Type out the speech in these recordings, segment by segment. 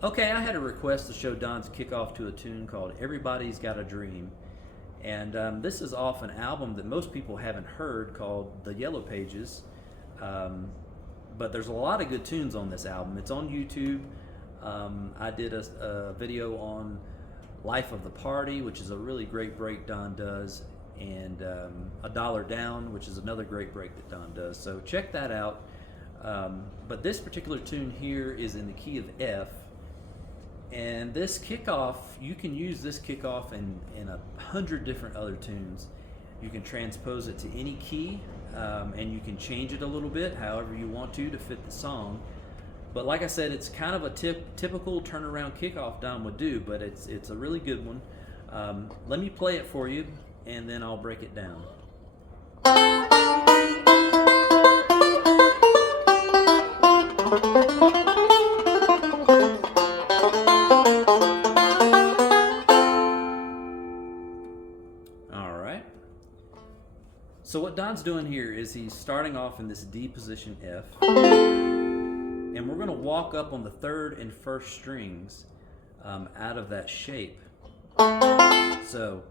Okay, I had a request to show Don's kickoff to a tune called Everybody's Got a Dream. And this is off an album that most people haven't heard called The Yellow Pages. Um, but there's a lot of good tunes on this album. It's on YouTube. I did a video on Life of the Party, which is a really great break Don does, and A Dollar Down, which is another great break that Don does. So check that out. But this particular tune here is in the key of F. And this kickoff, you can use this kickoff in 100 different other tunes. You can transpose it to any key, and you can change it a little bit, however you want to fit the song. But like I said, it's kind of a typical turnaround kickoff Don would do, but it's a really good one. Let me play it for you, and then I'll break it down. So what Don's doing here is he's starting off in this D position F, and we're going to walk up on the third and first strings out of that shape. So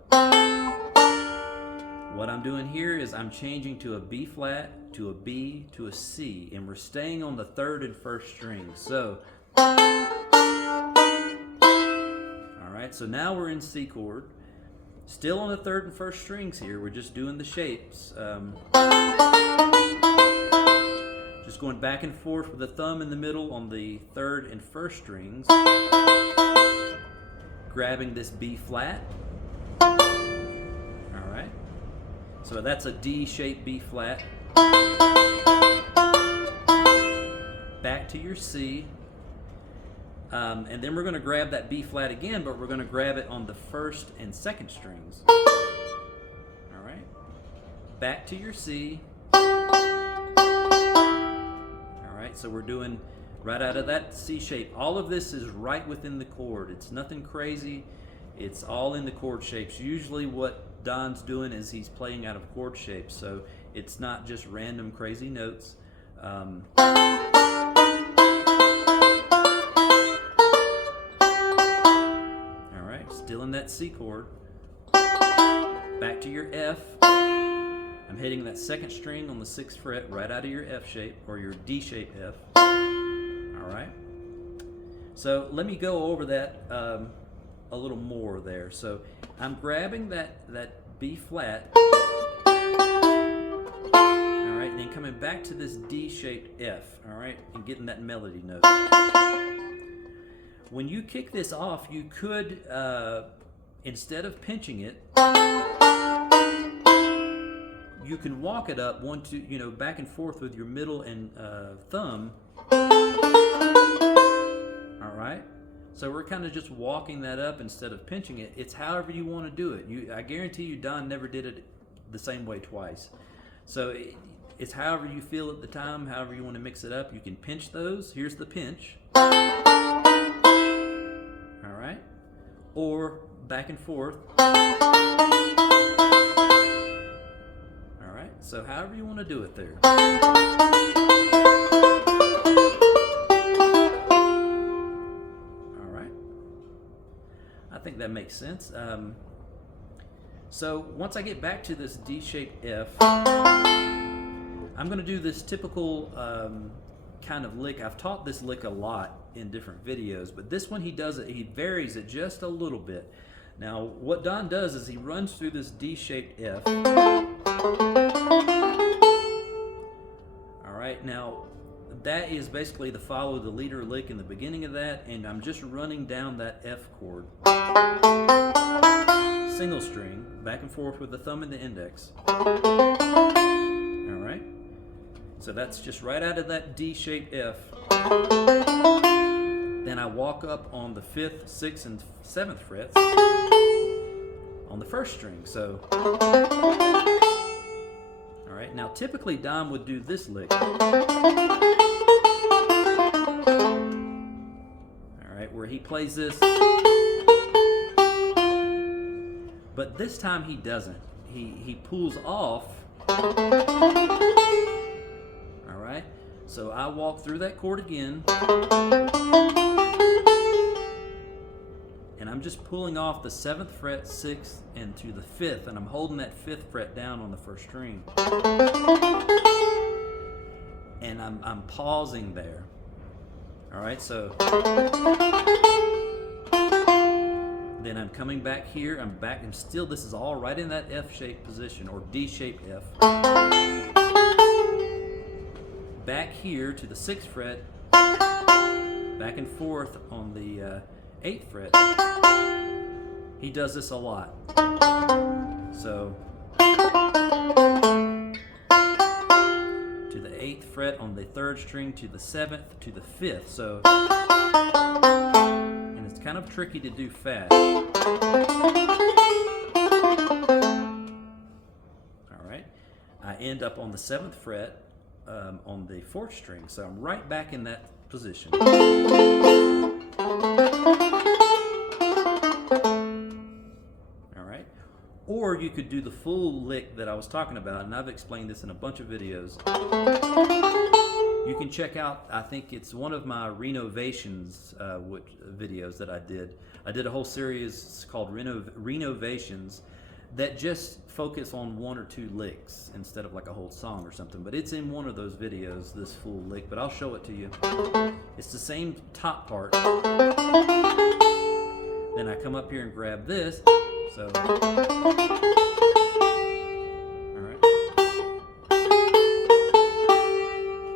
what I'm doing here is I'm changing to a B flat, to a B, to a C, and we're staying on the third and first strings. So, all right, so now we're in C chord. Still on the third and first strings here, we're just doing the shapes. Just going back and forth with the thumb in the middle on the third and first strings. Grabbing this B flat. Alright. So that's a D shaped B flat. Back to your C. And then we're going to grab that B flat again, but we're going to grab it on the first and second strings. All right. Back to your C. All right, so we're doing right out of that C shape. All of this is right within the chord. It's nothing crazy. It's all in the chord shapes. Usually what Don's doing is he's playing out of chord shapes, so it's not just random crazy notes. Still in that C chord. Back to your F. I'm hitting that second string on the 6th fret right out of your F shape, or your D shape F. Alright. So let me go over that a little more there. So I'm grabbing that B flat. Alright, and then coming back to this D shaped F. Alright, and getting that melody note. When you kick this off, you could, instead of pinching it, you can walk it up back and forth with your middle and thumb. All right. So we're kind of just walking that up instead of pinching it. It's however you want to do it. I guarantee you, Don never did it the same way twice. So it's however you feel at the time, however you want to mix it up. You can pinch those. Here's the pinch. Alright, or back and forth. Alright, so however you want to do it there. Alright, I think that makes sense. So once I get back to this D-shaped F, I'm going to do this typical kind of lick. I've taught this lick a lot in different videos, but this one he varies it just a little bit. Now what Don does is he runs through this D-shaped F. Alright, now that is basically the follow the leader lick in the beginning of that, and I'm just running down that F chord. Single string, back and forth with the thumb and the index. Alright. So that's just right out of that D-shaped F. Then I walk up on the 5th, 6th, and 7th frets on the first string. So, all right. Now typically Don would do this lick. All right, where he plays this, but this time he doesn't. He pulls off. So I walk through that chord again. just pulling off the 7th fret, 6th, and to the 5th, and I'm holding that 5th fret down on the 1st string. And I'm pausing there. All right, so then I'm coming back here. I'm back, and still this is all right in that F-shaped position, or D-shaped F. Back here to the 6th fret, back and forth on the 8th fret. He does this a lot. So to the 8th fret on the 3rd string, to the 7th, to the 5th. So, and it's kind of tricky to do fast. All right, I end up on the 7th fret on the 4th string. So I'm right back in that position. Or you could do the full lick that I was talking about, and I've explained this in a bunch of videos. You can check out, I think it's one of my Renovations videos that I did. I did a whole series called Renovations that just focus on 1 or 2 licks instead of like a whole song or something. But it's in one of those videos, this full lick, but I'll show it to you. It's the same top part. Then I come up here and grab this. So, all right.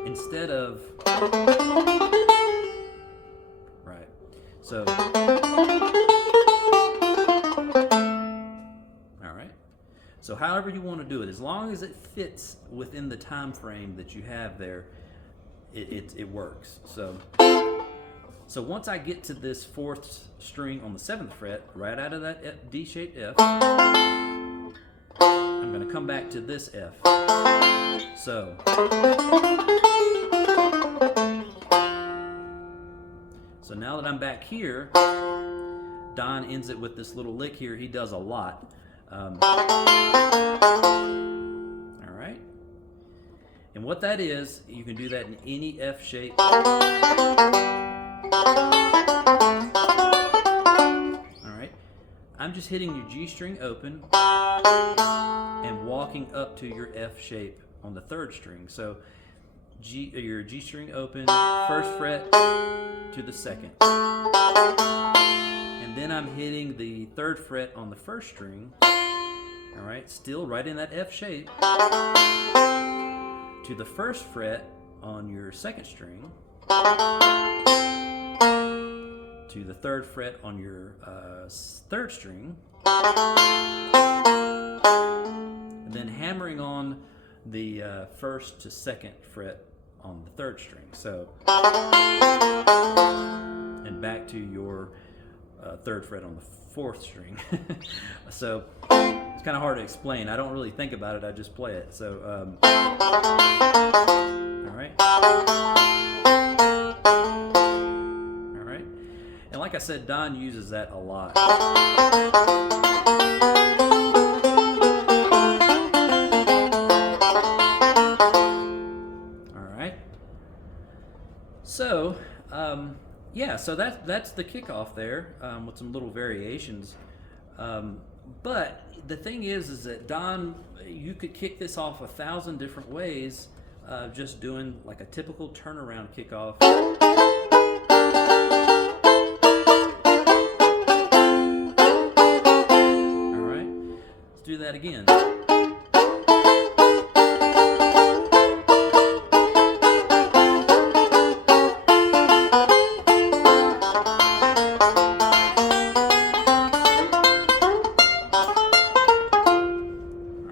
Instead of, right. So, all right. So however you want to do it, as long as it fits within the time frame that you have there, it works. So once I get to this 4th string on the 7th fret, right out of that D-shaped F, I'm going to come back to this F. So now that I'm back here, Don ends it with this little lick here. He does a lot. All right. And what that is, you can do that in any F shape. Alright, I'm just hitting your G string open and walking up to your F shape on the 3rd string. So your G string open, 1st fret to the 2nd. And then I'm hitting the 3rd fret on the 1st string. Alright, still right in that F shape. To the 1st fret on your 2nd string. To the 3rd fret on your 3rd string, and then hammering on the 1st to 2nd fret on the 3rd string. So, and back to your 3rd fret on the 4th string. So it's kind of hard to explain. I don't really think about it. I just play it. So, all right. And like I said, Don uses that a lot. All right. So, yeah, so that's the kickoff there with some little variations. But the thing is that Don, you could kick this off 1,000 different ways, just doing like a typical turnaround kickoff. Do that again. All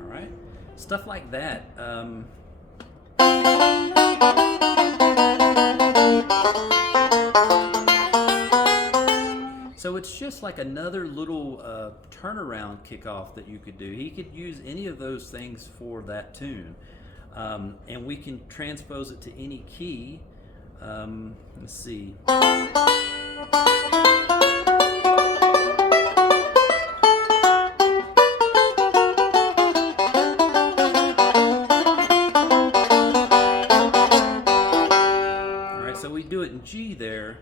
right, stuff like that. So it's just like another little turnaround kickoff that you could do. He could use any of those things for that tune. And we can transpose it to any key. Let's see. Alright, so we do it in G there.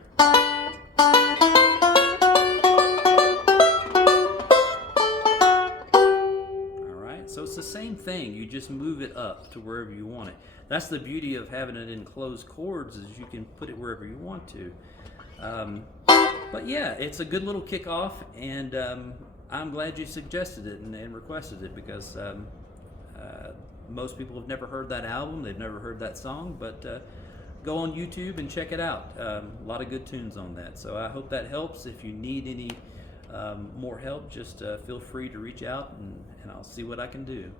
same thing. You just move it up to wherever you want it. That's the beauty of having it in closed chords, is you can put it wherever you want to. But yeah, it's a good little kickoff, and I'm glad you suggested it and requested it, because most people have never heard that album, they've never heard that song, but go on YouTube and check it out. A lot of good tunes on that. So I hope that helps. If you need any more help, just feel free to reach out, and I'll see what I can do.